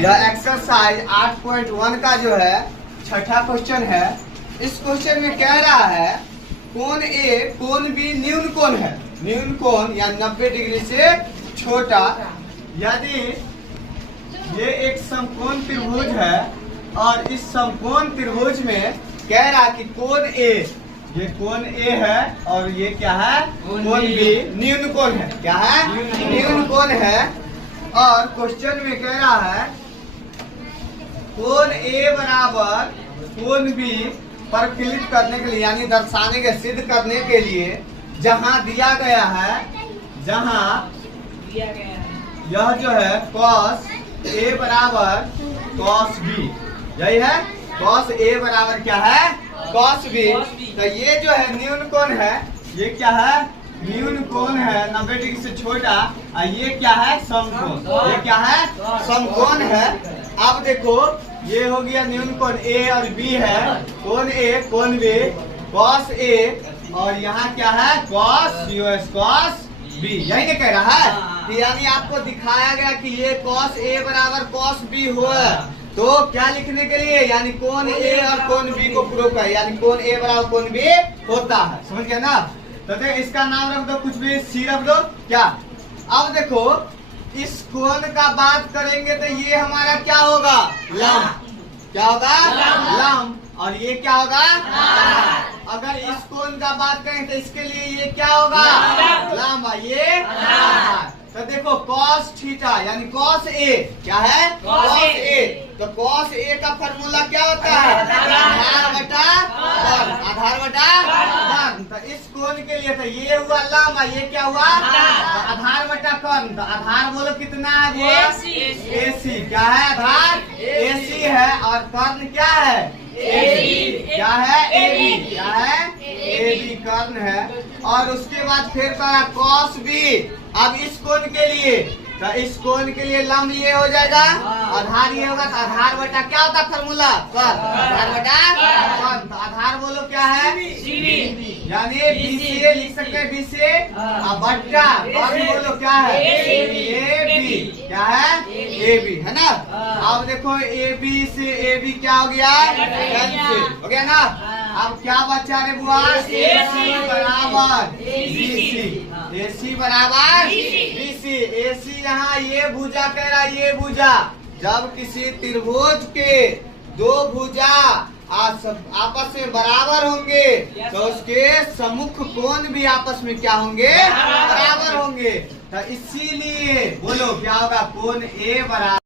यह एक्सरसाइज 8.1 का जो है छठा क्वेश्चन है। इस क्वेश्चन में कह रहा है कोण ए कोण बी न्यून कोण है। न्यून कोण या 90 डिग्री से छोटा यदि ये एक समकोण त्रिभुज है और इस समकोण त्रिभुज में कह रहा कि कोण ए, ये कोण ए है और ये क्या है कोण बी न्यून कोण है। क्या है न्यून कोण है। और क्वेश्चन में कह रहा है कोण ए बराबर कोण बी परिकलित करने के लिए यानी दर्शाने के सिद्ध करने के लिए जहां दिया गया है, जहां यह जो है cos a बराबर cos b, यही है cos a बराबर क्या है cos b। तो ये जो है न्यून कोण है, ये क्या है न्यून कोण है 90 डिग्री से छोटा, और ये क्या है समकोण, ये क्या है समकोण है। अब देखो ये हो गया न्यून कोण a और b है, कोण a कोण b cos a और यहाँ क्या है cos b, यही नहीं कह रहा है कि यानी आपको दिखाया गया कि ये cos a बराबर cos b हो, तो क्या लिखने के लिए यानी कोण a और कोण b को प्रूव कर, यानी कोण a बराबर कोण b होता है। समझ गया ना। तो देखो इसका नाम रख दो कुछ भी, सी रख दो क्या। अब देखो इस कोण का बात करेंगे तो ये हमारा क्या होगा लंब, क्या होगा लंब, और ये क्या होगा अगर इस कोण का बात करें तो इसके लिए ये क्या होगा लंब, ये तो देखो cos थीटा यानी cos a क्या है cos a, तो cos a का फॉर्मूला क्या होता है आधार बटा कर्ण, आधार बटा कर्ण। तो इस कोण के लिए तो ये हुआ लंब, ये क्या हुआ तो आधार बटा कर्ण। तो आधार बोलो कितना है वो AC, क्या है आधार AC है और कर्ण क्या है AB, क्या है AB, क्या है AB कर्ण है। और उसके बाद फिर कहा cos b, अब इस कोण के लिए तो इस कोण के लिए लंब ये हो जाएगा, आधार ये होगा, तो आधार बटा क्या होता है फॉर्मूला कर्ण, आधार बटा कर्ण। तो आधार बोलो क्या है यानी BCA लिख सकते हैं, BCA और बट्टा कर्ण बोलो क्या है AB, क्या है AB है ना। अब देखो AB से AB क्या हो गया कैंसिल हो गया ना। अब क्या बचा रे बुआ AC बराबर BC, AC बराबर BC, AC यहाँ ये भुजा कह रहा है, ये भुजा जब किसी त्रिभुज के दो भुजा आपस में बराबर होंगे तो उसके सम्मुख कोण भी आपस में क्या होंगे बराबर होंगे। तो इसीलिए बोलो क्या होगा कोण A बराबर